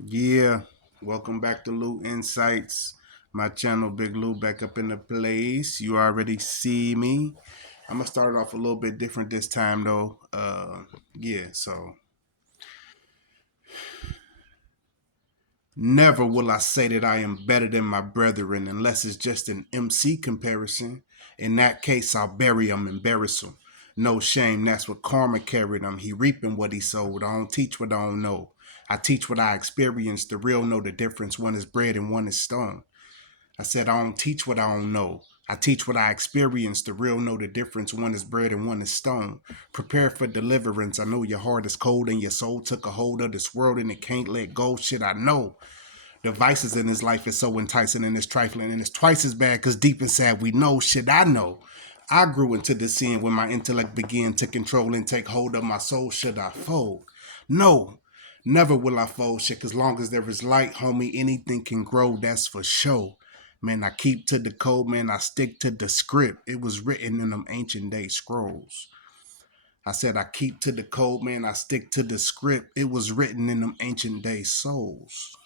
Yeah, welcome back to Lou Insights. My channel, Big Lou, back up in the place. You already see me. I'm gonna start it off a little bit different this time, though. So never will I say that I am better than my brethren unless it's just an MC comparison. In that case, I'll bury him, embarrass him. No shame, that's what karma carried him. He reaping what he sowed. I don't teach what I don't know. I teach what I experienced. The real know the difference. One is bread and one is stone. I said, I don't teach what I don't know. I teach what I experienced. The real know the difference. One is bread and one is stone. Prepare for deliverance. I know your heart is cold and your soul took a hold of this world and it can't let go. Shit, I know. The vices in his life is so enticing and it's trifling and it's twice as bad because deep inside we know shit I know. I grew into the sin when my intellect began to control and take hold of my soul. Should I fold? No, never will I fold shit. Cause long as there is light, homie, anything can grow. That's for sure. Man, I keep to the code, man. I stick to the script. It was written in them ancient day scrolls. I said I keep to the code, man. I stick to the script. It was written in them ancient day souls.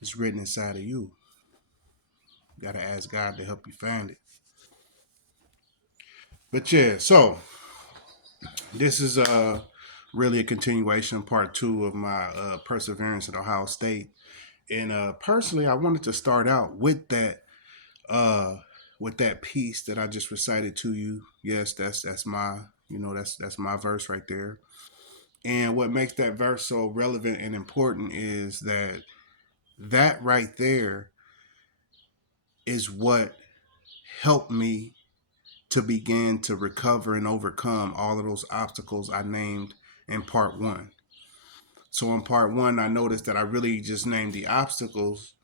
It's written inside of you. You gotta ask God to help you find it. But yeah, so this is really a continuation, part two of my perseverance at Ohio State. And personally, I wanted to start out uh, with that piece that I just recited to you. Yes, that's my that's my verse right there. And what makes that verse so relevant and important is that right there is what helped me to begin to recover and overcome all of those obstacles I named in part one. So in part one, I noticed that I really just named the obstacles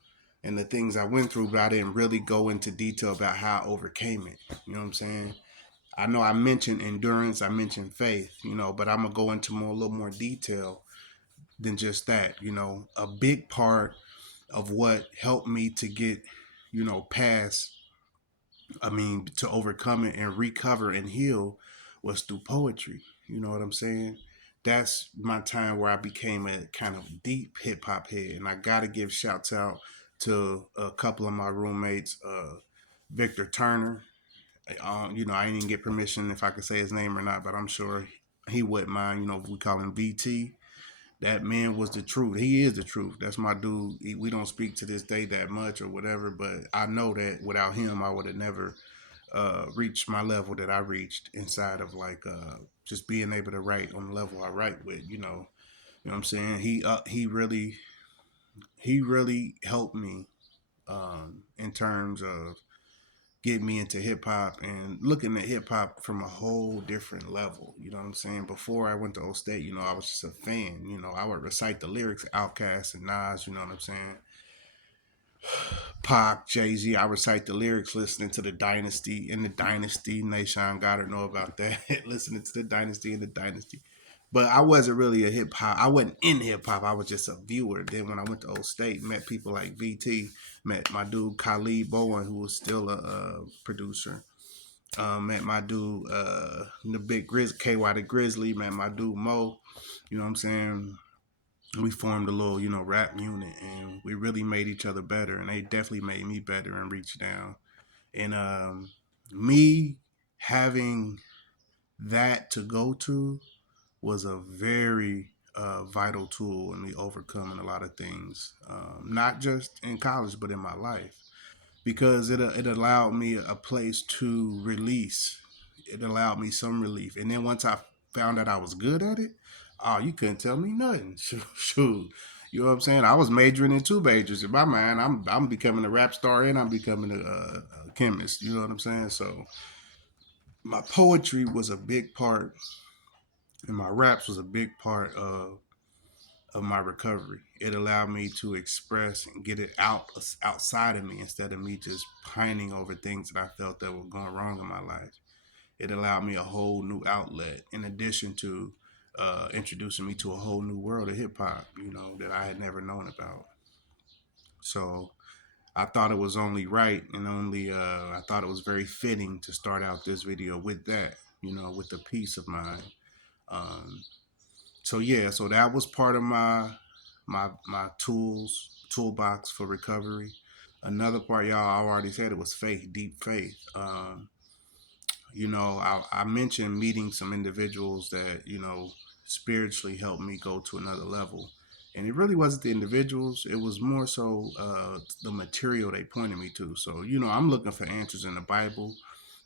and the things I went through, but I didn't really go into detail about how I overcame it. You know what I'm saying? I know I mentioned endurance, I mentioned faith, but I'm gonna go into a little more detail than just that. A big part of what helped me to get, past to overcome it and recover and heal was through poetry. You know what I'm saying? That's my time where I became a kind of deep hip hop head. And I got to give shouts out to a couple of my roommates, Victor Turner. I didn't get permission if I could say his name or not, but I'm sure he wouldn't mind. We call him VT. That man was the truth. He is the truth. That's my dude. We don't speak to this day that much or whatever, but I know that without him, I would have never reached my level that I reached inside of just being able to write on the level I write with. You know what I'm saying? He really helped me in terms of getting me into hip hop and looking at hip hop from a whole different level. You know what I'm saying? Before I went to Old State, I was just a fan. I would recite the lyrics, Outkast and Nas. You know what I'm saying? Pac, Jay Z. I recite the lyrics listening to the Dynasty in the Dynasty. Nation Goddard know about that. Listening to the Dynasty in the Dynasty. But I wasn't really a hip hop. I wasn't in hip hop. I was just a viewer. Then when I went to Old State, met people like VT, met my dude Khalid Bowen, who was still a producer. Met my dude, the big KY the Grizzly. Met my dude Mo. You know what I'm saying? We formed a little, rap unit, and we really made each other better. And they definitely made me better and reach down. And me having that to go to was a very vital tool in me overcoming a lot of things, not just in college, but in my life, because it allowed me a place to release. It allowed me some relief, and then once I found out I was good at it, oh, you couldn't tell me nothing. Shoot. You know what I'm saying? I was majoring in two majors. In my mind, I'm becoming a rap star and I'm becoming a chemist. You know what I'm saying? So my poetry was a big part, and my raps was a big part of my recovery. It allowed me to express and get it outside of me instead of me just pining over things that I felt that were going wrong in my life. It allowed me a whole new outlet in addition to introducing me to a whole new world of hip hop, that I had never known about. So I thought it was only right and I thought it was very fitting to start out this video with that, with the peace of mind. Um, so yeah, so that was part of my toolbox for recovery. Another part, y'all, I already said it was faith, deep faith. I mentioned meeting some individuals that, spiritually helped me go to another level. And it really wasn't the individuals, it was more so the material they pointed me to. So, I'm looking for answers in the Bible.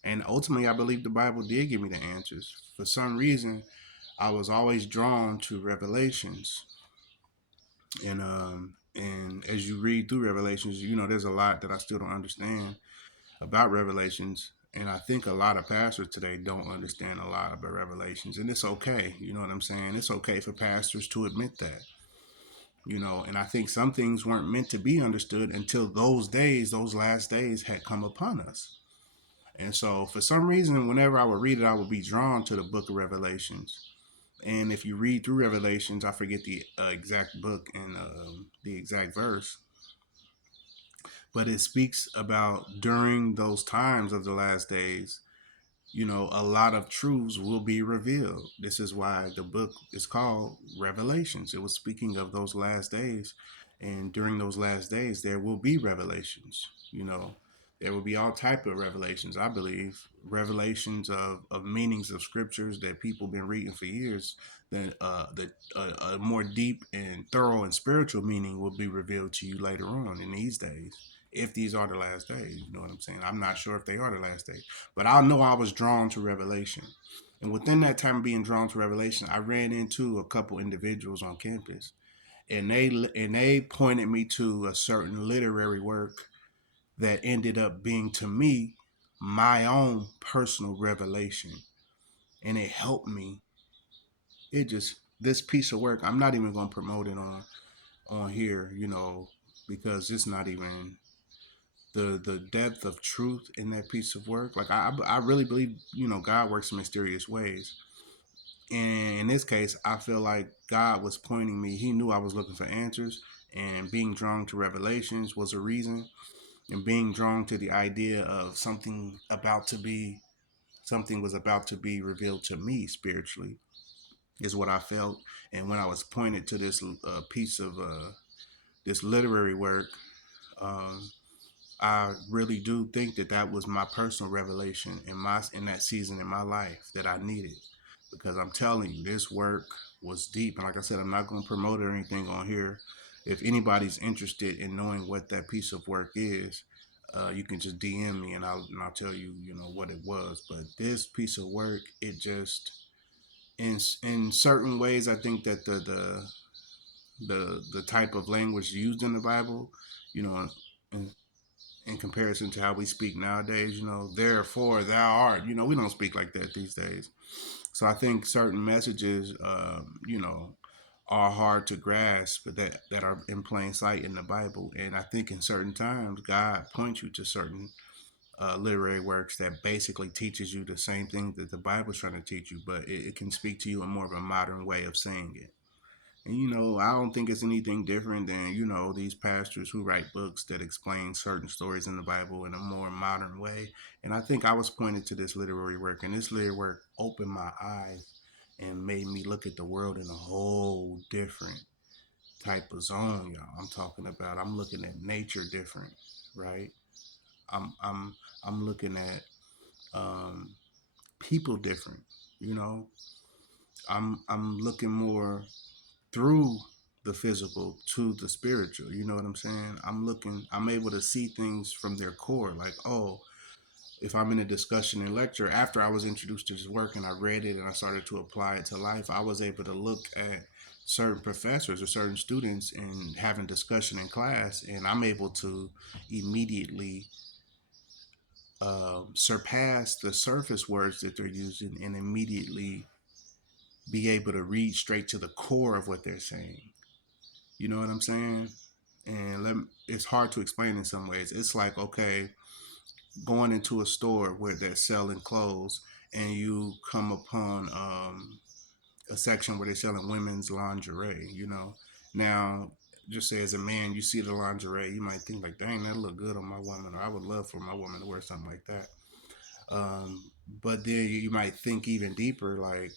And ultimately, I believe the Bible did give me the answers. For some reason, I was always drawn to Revelations. And as you read through Revelations, there's a lot that I still don't understand about Revelations. And I think a lot of pastors today don't understand a lot about Revelations. And it's okay. You know what I'm saying? It's okay for pastors to admit that. And I think some things weren't meant to be understood until those days, those last days had come upon us. And so for some reason, whenever I would read it, I would be drawn to the book of Revelations. And if you read through Revelations, I forget the exact book and the exact verse, but it speaks about during those times of the last days, a lot of truths will be revealed. This is why the book is called Revelations. It was speaking of those last days. And during those last days, there will be revelations. There will be all type of revelations, I believe. Revelations of meanings of scriptures that people been reading for years. Then a more deep and thorough and spiritual meaning will be revealed to you later on in these days, if these are the last days. You know what I'm saying? I'm not sure if they are the last days, but I know I was drawn to Revelation. And within that time of being drawn to Revelation, I ran into a couple individuals on campus, and they pointed me to a certain literary work that ended up being, to me, my own personal revelation. And it helped me. It just, this piece of work, I'm not even going to promote it on here, because it's not even the depth of truth in that piece of work. Like I really believe, God works in mysterious ways. And in this case, I feel like God was pointing me. He knew I was looking for answers, and being drawn to Revelations was a reason. And being drawn to the idea of something was about to be revealed to me spiritually is what I felt. And when I was pointed to this piece of this literary work, um, I really do think that that was my personal revelation in that season in my life that I needed, because I'm telling you, this work was deep. And like I said, I'm not going to promote it or anything on here. If anybody's interested in knowing what that piece of work is, you can just DM me, and I'll tell you, what it was. But this piece of work, it just, in certain ways, I think that the type of language used in the Bible, you know, in, in comparison to how we speak nowadays, therefore thou art, we don't speak like that these days. So I think certain messages, are hard to grasp, that are in plain sight in the Bible. And I think in certain times, God points you to certain literary works that basically teaches you the same thing that the Bible's trying to teach you, but it can speak to you in more of a modern way of saying it. And I don't think it's anything different than, these pastors who write books that explain certain stories in the Bible in a more modern way. And I think I was pointed to this literary work, and this literary work opened my eyes and made me look at the world in a whole different type of zone, y'all. I'm looking at nature different, right? I'm I'm I'm looking at um people different, you know. I'm looking more through the physical to the spiritual. You know what I'm saying? I'm able to see things from their core. Like, oh, if I'm in a discussion and lecture, after I was introduced to this work and I read it and I started to apply it to life, I was able to look at certain professors or certain students and having discussion in class, and I'm able to immediately surpass the surface words that they're using and immediately be able to read straight to the core of what they're saying. You know what I'm saying? And it's hard to explain in some ways. It's like, okay, going into a store where they're selling clothes, and you come upon a section where they're selling women's lingerie. Now, just say as a man, you see the lingerie, you might think like, dang, that look good on my woman, or I would love for my woman to wear something like that. But then you might think even deeper, like,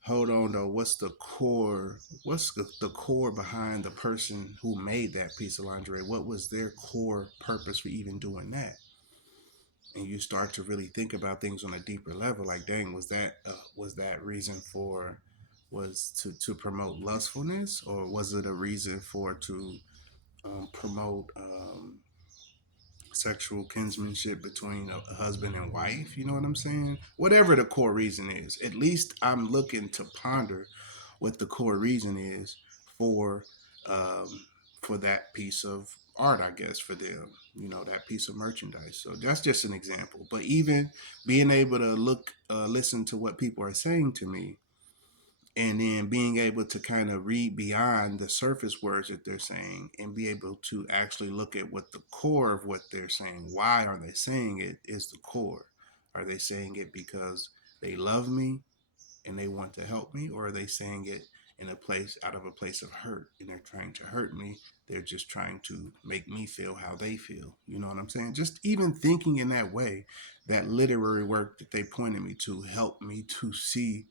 hold on though, what's the core? What's the core behind the person who made that piece of lingerie? What was their core purpose for even doing that? And you start to really think about things on a deeper level. Like, dang, was that reason for was to promote lustfulness, or was it a reason for to promote sexual kinsmanship between a husband and wife? You know what I'm saying? Whatever the core reason is, at least I'm looking to ponder what the core reason is for um, for that piece of art, I guess, for them. You know, that piece of merchandise. So that's just an example. But even being able to listen to what people are saying to me, and then being able to kind of read beyond the surface words that they're saying and be able to actually look at what the core of what they're saying, why are they saying it, is the core. Are they saying it because they love me and they want to help me, or are they saying it in a place out of a place of hurt and they're trying to hurt me? They're just trying to make me feel how they feel. You know what I'm saying? Just even thinking in that way, that literary work that they pointed me to helped me to see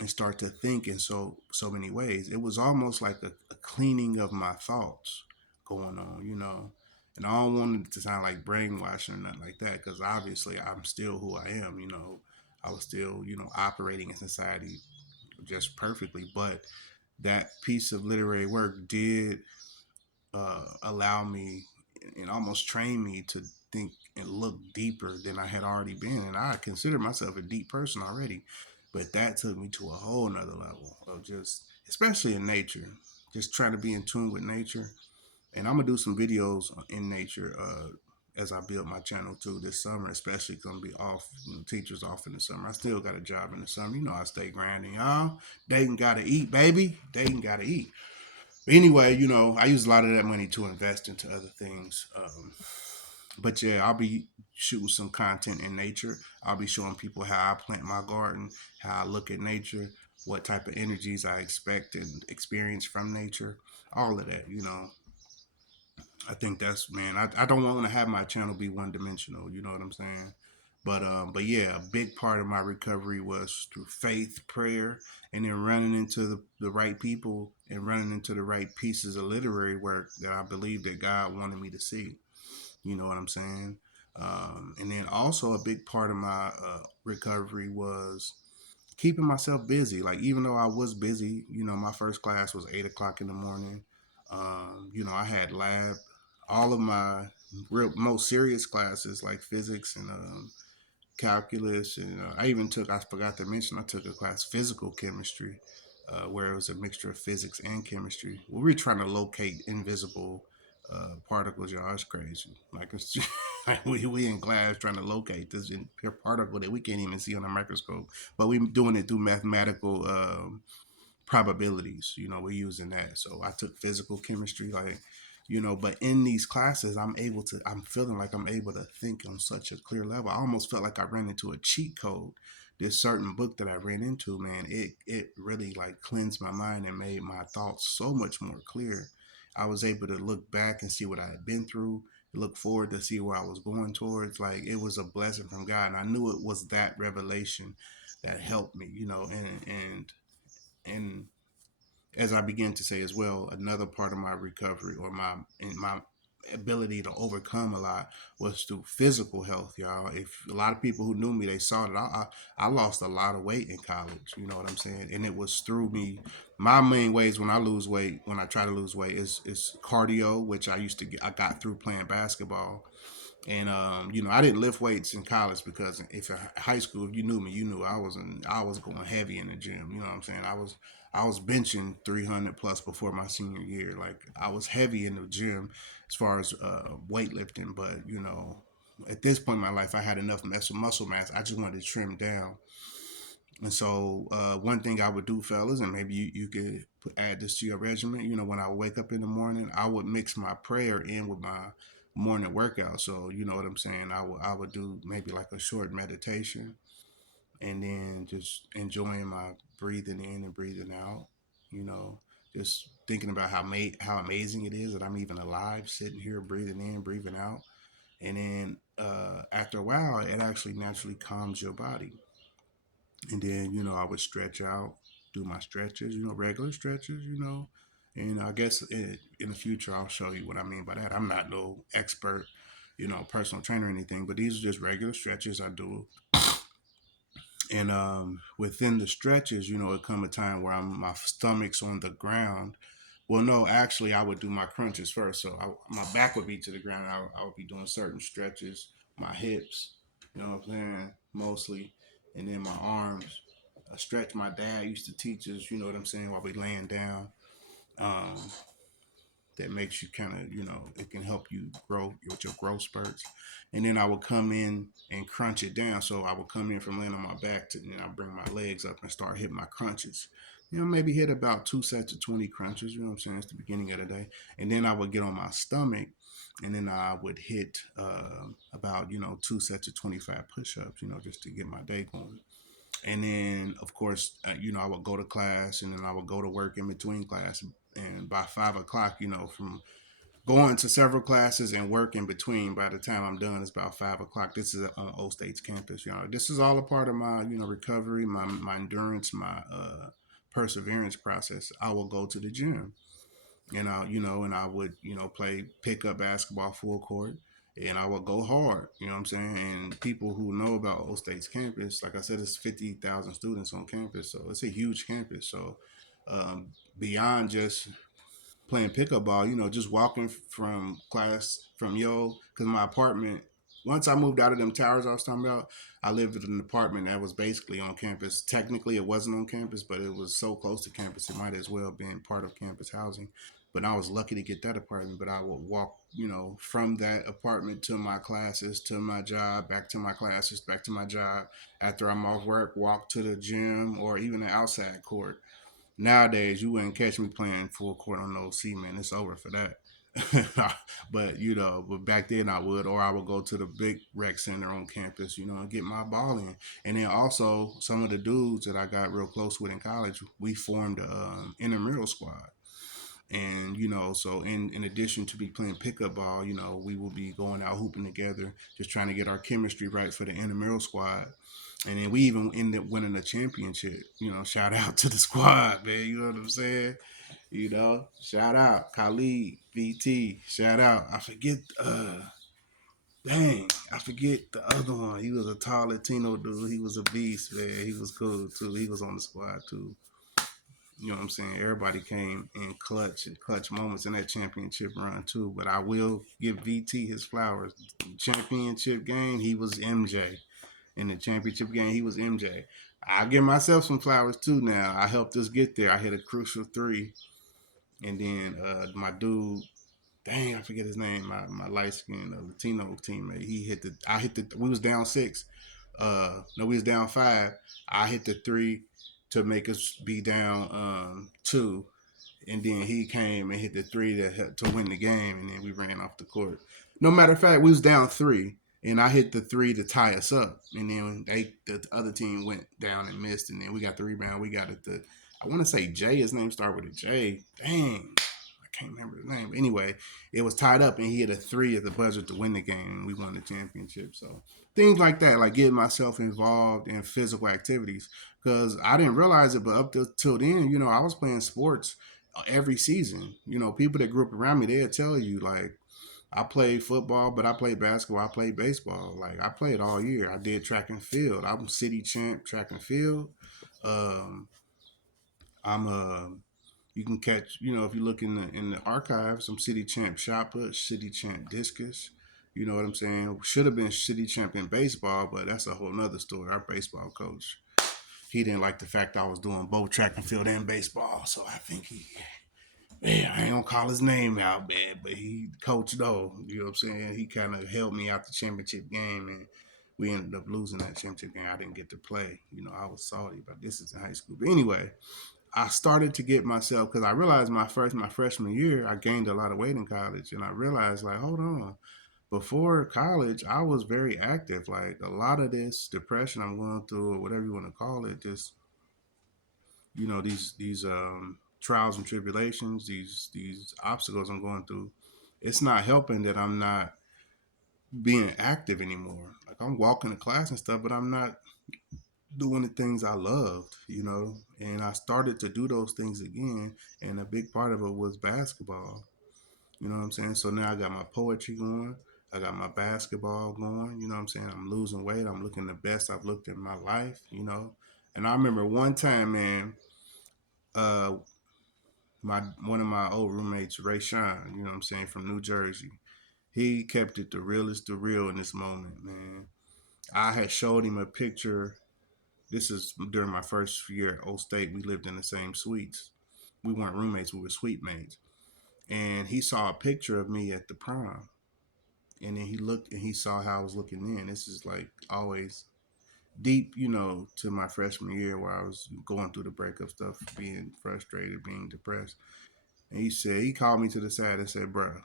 and start to think in so many ways. It was almost like a cleaning of my thoughts going on, you know. And I don't want it to sound like brainwashing or nothing like that, because obviously I'm still who I am, you know. I was still, you know, operating in society just perfectly, but that piece of literary work did allow me and almost train me to think and look deeper than I had already been. And I consider myself a deep person already, but that took me to a whole nother level of just, especially in nature, just trying to be in tune with nature. And I'm gonna do some videos in nature as I build my channel too this summer, especially because I'm gonna be off, you know, teachers off in the summer. I still got a job in the summer. You know, I stay grinding, y'all. Dayton gotta eat, baby. Dayton gotta eat. But anyway, you know, I use a lot of that money to invest into other things. But yeah, I'll be shooting some content in nature. I'll be showing people how I plant my garden, how I look at nature, what type of energies I expect and experience from nature, all of that, you know. I think that's, man, I don't want to have my channel be one dimensional, you know what I'm saying? But yeah, a big part of my recovery was through faith, prayer, and then running into the right people and running into the right pieces of literary work that I believe that God wanted me to see. You know what I'm saying? And then also a big part of my recovery was keeping myself busy. Like, even though I was busy, you know, my first class was 8 o'clock in the morning. You know, I had lab, all of my real most serious classes like physics and calculus, and I even took, I forgot to mention, I took a class, physical chemistry, where it was a mixture of physics and chemistry. We were trying to locate invisible particles, y'all. It's crazy. Like, it's like we in class trying to locate this particle that we can't even see on a microscope, but we doing it through mathematical probabilities. You know, we're using that. So I took physical chemistry, like, you know, but in these classes, I'm feeling like I'm able to think on such a clear level. I almost felt like I ran into a cheat code. This certain book that I ran into, man, it really like cleansed my mind and made my thoughts so much more clear. I was able to look back and see what I had been through, look forward to see where I was going towards. Like, it was a blessing from God, and I knew it was that revelation that helped me, you know, and as I begin to say as well, another part of my recovery or my ability to overcome a lot was through physical health, y'all. If a lot of people who knew me, they saw that I lost a lot of weight in college. You know what I'm saying? And it was through me. My main ways when I lose weight, when I try to lose weight, is cardio, which I got through playing basketball. And you know, I didn't lift weights in college because if in high school, if you knew me, you knew I was going heavy in the gym. You know what I'm saying? I was benching 300 plus before my senior year. Like, I was heavy in the gym as far as weightlifting, but you know, at this point in my life, I had enough muscle mass. I just wanted to trim down. And so, one thing I would do, fellas, and maybe you could add this to your regimen. You know, when I would wake up in the morning, I would mix my prayer in with my morning workout. So, you know what I'm saying? I would do maybe like a short meditation, and then just enjoying my breathing in and breathing out. You know, just thinking about how amazing it is that I'm even alive, sitting here breathing in, breathing out, and then after a while, it actually naturally calms your body. And then, you know, I would stretch out, do my stretches, regular stretches, And I guess in the future I'll show you what I mean by that. I'm not no expert, personal trainer or anything, but these are just regular stretches I do. And within the stretches, it come a time where my stomach's on the ground. Well, no, actually, I would do my crunches first. So my back would be to the ground. I would be doing certain stretches, my hips, what I'm saying, mostly, and then my arms. A stretch my dad used to teach us, you know what I'm saying, while we laying down. Um, that makes you kind of, it can help you grow with your growth spurts. And then I would come in and crunch it down. So I would come in from laying on my back to, then I bring my legs up and start hitting my crunches. Maybe hit about 2 sets of 20 crunches, you know what I'm saying? It's the beginning of the day. And then I would get on my stomach and then I would hit about, 2 sets of 25 push ups, just to get my day going. And then, of course, I would go to class and then I would go to work in between class. And by 5 o'clock, from going to several classes and work in between, by the time I'm done, it's about 5 o'clock. This is on O State's campus. This is all a part of my, recovery, my endurance, my perseverance process. I will go to the gym and I would, play pickup basketball full court and I would go hard, you know what I'm saying? And people who know about O State's campus, like I said, it's 50,000 students on campus. So it's a huge campus. So beyond just playing pickup ball, just walking from class from because my apartment, once I moved out of them towers I was talking about, I lived in an apartment that was basically on campus. Technically, it wasn't on campus, but it was so close to campus, it might as well have been part of campus housing. But I was lucky to get that apartment, but I would walk, from that apartment to my classes, to my job, back to my classes, back to my job. After I'm off work, walk to the gym or even the outside court. Nowadays, you wouldn't catch me playing full court on no C, man. It's over for that. but back then I would, or I would go to the big rec center on campus, and get my ball in. And then also some of the dudes that I got real close with in college, we formed a intramural squad. And so in addition to be playing pickup ball, we will be going out hooping together, just trying to get our chemistry right for the intramural squad. And then we even ended up winning a championship. Shout out to the squad, man. You know what I'm saying? Shout out Khalid, VT. Shout out. I forget the other one. He was a tall Latino dude. He was a beast, man. He was cool too. He was on the squad too. You know what I'm saying? Everybody came in clutch moments in that championship run too. But I will give VT his flowers. Championship game, he was MJ. In the championship game, he was MJ. I give myself some flowers too. Now I helped us get there. I hit a crucial three, and then my dude, dang, I forget his name. My light skinned Latino teammate. He hit the. I hit the. We was down six. No, we was down five. I hit the three to make us be down two, and then he came and hit the three to win the game, and then we ran off the court. No matter of fact, we was down three, and I hit the three to tie us up, and then the other team went down and missed, and then we got the rebound. We got it. I want to say Jay. His name started with a J. Dang, I can't remember his name. But anyway, it was tied up, and he hit a three at the buzzer to win the game, and we won the championship. So things like that, like getting myself involved in physical activities, because I didn't realize it, but up till then, I was playing sports every season. People that grew up around me, they'll tell you like I played football, but I played basketball, I played baseball. Like I played all year. I did track and field. I'm city champ track and field. Um, I'm a you can catch, if you look in the archives, I'm city champ shot put, city champ discus. You know what I'm saying? Should have been city champ in baseball, but that's a whole nother story. Our baseball coach, he didn't like the fact I was doing both track and field and baseball, so I think man, I ain't gonna call his name out, man, but he coached though. You know what I'm saying? He kind of held me out the championship game, and we ended up losing that championship game. I didn't get to play. I was salty, but this is in high school. But anyway, I started to get myself because I realized my freshman year I gained a lot of weight in college, and I realized like, hold on. Before college, I was very active. Like a lot of this depression I'm going through, or whatever you want to call it, just these trials and tribulations, these obstacles I'm going through, it's not helping that I'm not being active anymore. Like I'm walking to class and stuff, but I'm not doing the things I loved, and I started to do those things again. And a big part of it was basketball. You know what I'm saying? So now I got my poetry going. I got my basketball going. You know what I'm saying? I'm losing weight. I'm looking the best I've looked in my life. And I remember one time, man, uh, my one of my old roommates, Ray Sean, you know what I'm saying, from New Jersey, he kept it the realest, the real in this moment, man. I had showed him a picture. This is during my first year at Old State. We lived in the same suites. We weren't roommates, we were suite mates. And he saw a picture of me at the prom. And then he looked and he saw how I was looking then. This is like always deep, to my freshman year where I was going through the breakup stuff, being frustrated, being depressed. And he called me to the side and said, "Bro,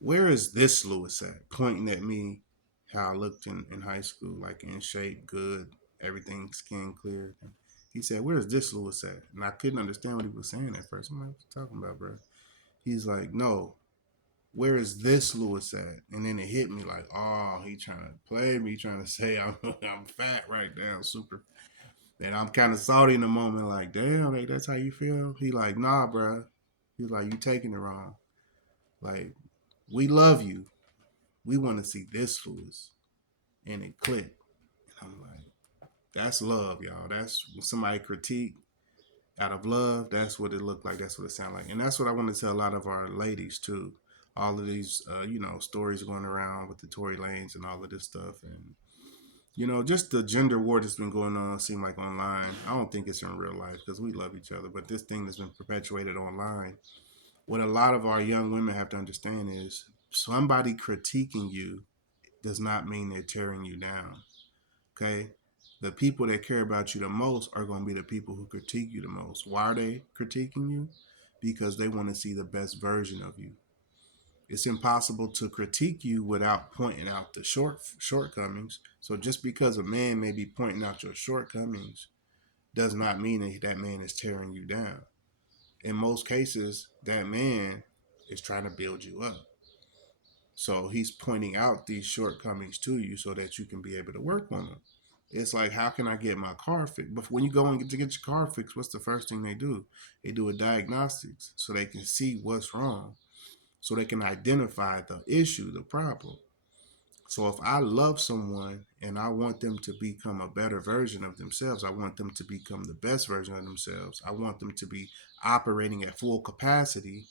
where is this Lewis at?" Pointing at me, how I looked in high school, like in shape, good, everything skin clear. He said, "Where is this Lewis at?" And I couldn't understand what he was saying at first. I'm like, "What you talking about, bro?" He's like, "No, where is this Lewis at?" And then it hit me like, oh, he trying to play me, trying to say I'm fat right now, super. And I'm kind of salty in the moment, like, damn, like that's how you feel. He like, nah, bro. He's like, you taking it wrong. Like, we love you. We want to see this Lewis, and it clicked. And I'm like, that's love, y'all. That's when somebody critique out of love. That's what it looked like. That's what it sounded like. And that's what I want to tell a lot of our ladies too. All of these, stories going around with the Tory Lanes and all of this stuff, and just the gender war that's been going on. Seem like online. I don't think it's in real life because we love each other, but this thing that's been perpetuated online. What a lot of our young women have to understand is somebody critiquing you does not mean they're tearing you down. Okay. The people that care about you the most are going to be the people who critique you the most. Why are they critiquing you? Because they want to see the best version of you. It's impossible to critique you without pointing out the shortcomings. So just because a man may be pointing out your shortcomings does not mean that that man is tearing you down. In most cases, that man is trying to build you up. So he's pointing out these shortcomings to you so that you can be able to work on them. It's like, how can I get my car fixed? But when you go and get your car fixed, what's the first thing they do? They do a diagnostics so they can see what's wrong, so they can identify the issue, the problem. So if I love someone and I want them to become a better version of themselves, I want them to become the best version of themselves, I want them to be operating at full capacity,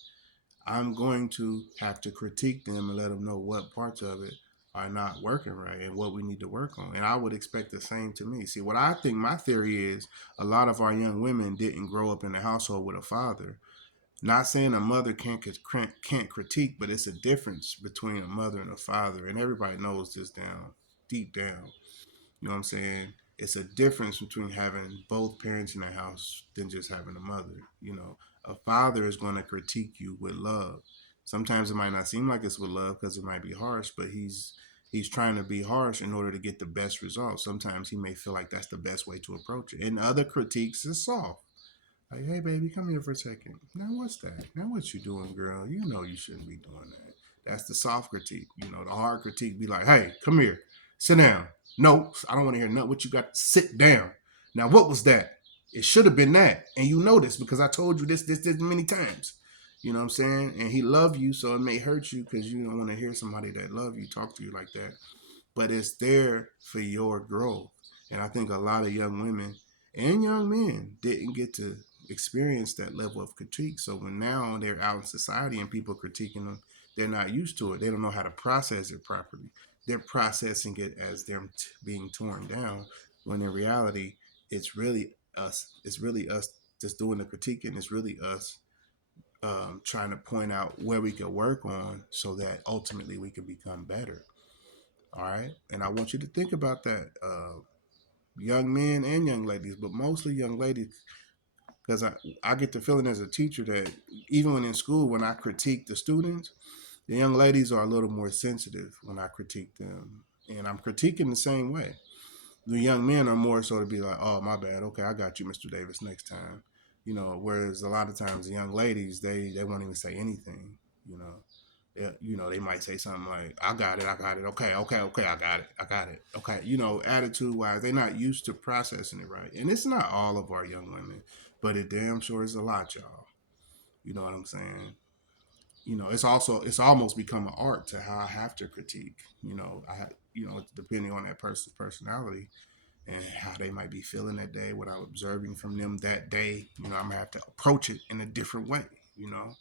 I'm going to have to critique them and let them know what parts of it are not working right and what we need to work on. And I would expect the same to me. See, what I think my theory is, a lot of our young women didn't grow up in a household with a father. Not saying a mother can't critique, but it's a difference between a mother and a father, and everybody knows this down deep down. You know what I'm saying? It's a difference between having both parents in the house than just having a mother. A father is going to critique you with love. Sometimes it might not seem like it's with love because it might be harsh, but he's trying to be harsh in order to get the best results. Sometimes he may feel like that's the best way to approach it. And other critiques is soft. Like, hey, baby, come here for a second. Now, what's that? Now, what you doing, girl? You know you shouldn't be doing that. That's the soft critique. The hard critique be like, hey, come here. Sit down. No, I don't want to hear nothing. What you got? Sit down. Now, what was that? It should have been that. And you know this because I told you this many times. You know what I'm saying? And he loved you, so it may hurt you because you don't want to hear somebody that love you talk to you like that, but it's there for your growth. And I think a lot of young women and young men didn't get to experience that level of critique. So when now they're out in society and people critiquing them, they're not used to it. They don't know how to process it properly. They're processing it as them being torn down, when in reality, it's really us. It's really us just doing the critiquing. It's really us trying to point out where we can work on so that ultimately we can become better. All right. And I want you to think about that, young men and young ladies, but mostly young ladies, because I get the feeling as a teacher that even when in school, when I critique the students, the young ladies are a little more sensitive when I critique them. And I'm critiquing the same way. The young men are more so to be like, oh, my bad. Okay, I got you, Mr. Davis, next time. Whereas a lot of times the young ladies, they won't even say anything, you know. Yeah, they might say something like, I got it, okay, okay, okay, I got it, okay. Attitude wise, they're not used to processing it right. And it's not all of our young women, but it damn sure is a lot, y'all. You know what I'm saying? It's almost become an art to how I have to critique. Depending on that person's personality and how they might be feeling that day, what I'm observing from them that day. I'm gonna have to approach it in a different way. You know,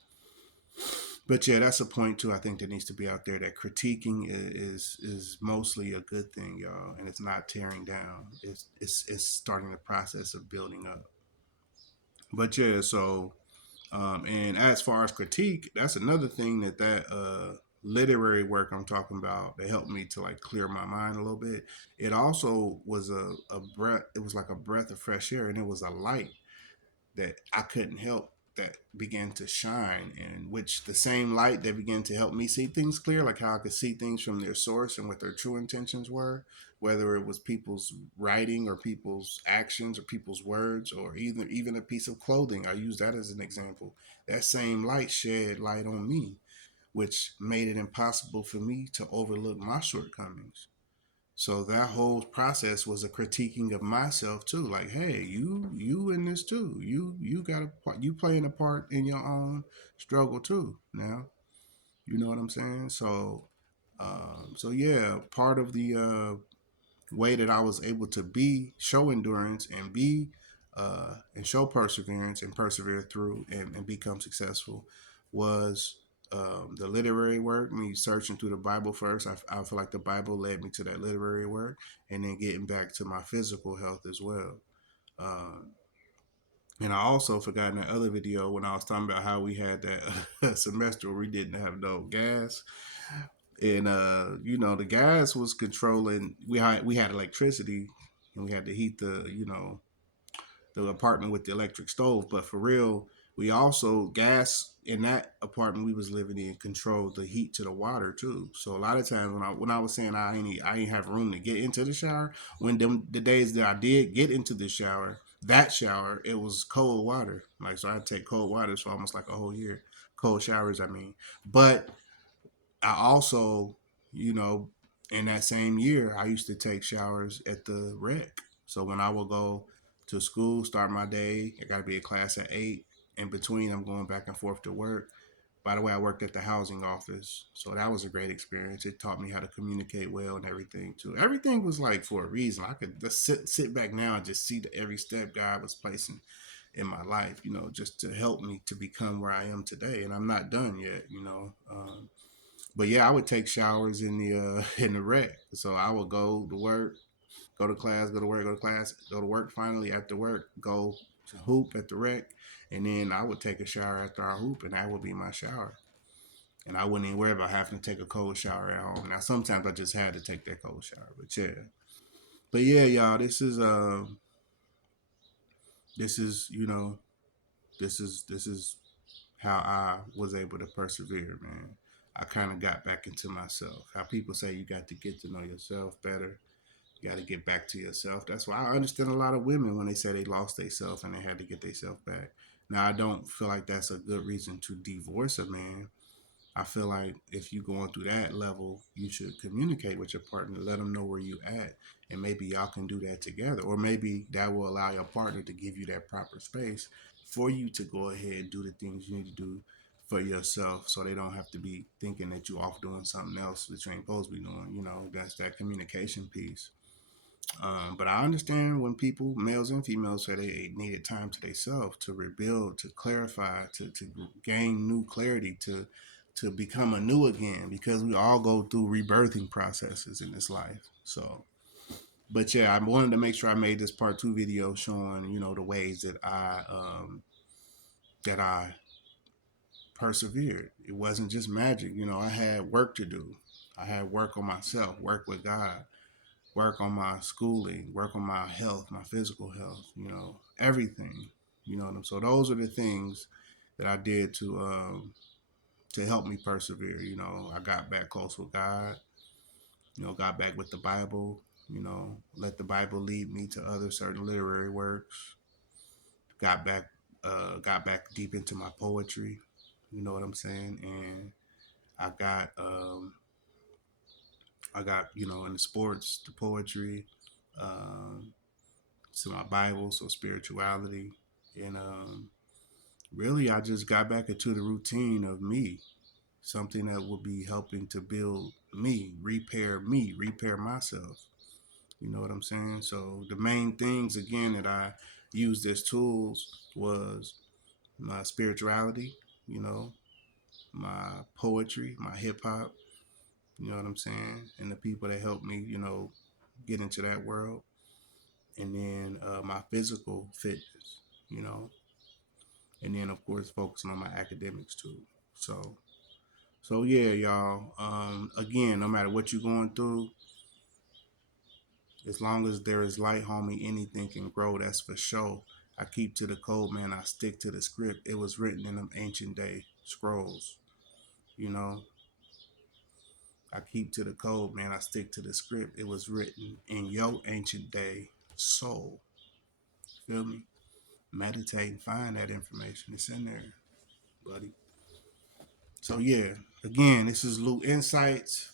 but yeah, that's a point too. I think that needs to be out there. That critiquing is mostly a good thing, y'all, and it's not tearing down. It's starting the process of building up. But yeah, so and as far as critique, that's another thing that literary work I'm talking about that helped me to like clear my mind a little bit. It also was a breath. It was like a breath of fresh air, and it was a light that I couldn't help that began to shine, and which the same light that began to help me see things clear, like how I could see things from their source and what their true intentions were, whether it was people's writing or people's actions or people's words or even a piece of clothing. I use that as an example. That same light shed light on me, which made it impossible for me to overlook my shortcomings. So that whole process was a critiquing of myself too. Like, hey, you in this too. You got a part. You playing a part in your own struggle too. Now, you know what I'm saying. So yeah, part of the way that I was able to be show endurance and be and show perseverance and persevere through and become successful was the literary work, me searching through the Bible first. I feel like the Bible led me to that literary work, and then getting back to my physical health as well. Um, and I also forgot in that other video when I was talking about how we had that semester where we didn't have no gas, and the gas was controlling. We had electricity, and we had to heat the apartment with the electric stove. But for real, we also gas in that apartment we was living in controlled the heat to the water too. So a lot of times when I was saying I ain't have room to get into the shower, when the days that I did get into the shower, that shower, it was cold water. Like, so I take cold water for almost like a whole year. Cold showers, I mean. But I also, you know, in that same year, I used to take showers at the rec. So when I would go to school, start my day, I got to be at class at 8. In between, I'm going back and forth to work. By the way, I worked at the housing office. So that was a great experience. It taught me how to communicate well and everything, too. Everything was like for a reason. I could just sit back now and just see every step God was placing in my life, just to help me to become where I am today. And I'm not done yet. But yeah, I would take showers in the in the rec. So I would go to work, go to class, go to work, go to class, go to work. Finally, after work, go to hoop at the rec, and then I would take a shower after I hoop, and that would be my shower. And I wouldn't even worry about having to take a cold shower at home. Now sometimes I just had to take that cold shower, but yeah. But yeah, y'all, this is this is how I was able to persevere, man. I kind of got back into myself. How people say you got to get to know yourself better. You got to get back to yourself. That's why I understand a lot of women when they say they lost themselves and they had to get themselves back. Now, I don't feel like that's a good reason to divorce a man. I feel like if you're going through that level, you should communicate with your partner, let them know where you at, and maybe y'all can do that together, or maybe that will allow your partner to give you that proper space for you to go ahead and do the things you need to do for yourself, so they don't have to be thinking that you off doing something else that you ain't supposed to be doing. That's that communication piece. But I understand when people, males and females, say they needed time to themselves to rebuild, to clarify, to gain new clarity, to become anew again, because we all go through rebirthing processes in this life. So, but yeah, I wanted to make sure I made this part two video showing, the ways that I persevered. It wasn't just magic. I had work to do. I had work on myself, work with God, work on my schooling, work on my health, my physical health, everything. So those are the things that I did to help me persevere. I got back close with God, got back with the Bible, let the Bible lead me to other certain literary works, got back got back deep into my poetry, you know what I'm saying? And I got in the sports, the poetry, um, to my Bible, so spirituality, and really I just got back into the routine of me, something that will be helping to build me, repair myself. You know what I'm saying? So the main things again that I used as tools was my spirituality, you know, my poetry, my hip hop, you know what I'm saying, and the people that helped me, get into that world, and then my physical fitness, you know, and then of course focusing on my academics too. So, so yeah, y'all. Again, no matter what you're going through, as long as there is light, homie, anything can grow. That's for sure. I keep to the code, man. I stick to the script. It was written in them ancient day scrolls. You know, I keep to the code, man. I stick to the script. It was written in your ancient day soul. Feel me? Meditate and find that information. It's in there, buddy. So yeah, again, this is Lou Insights.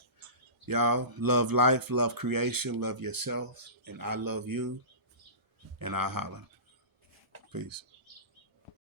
Y'all love life, love creation, love yourself, and I love you. And I'll holler. Peace.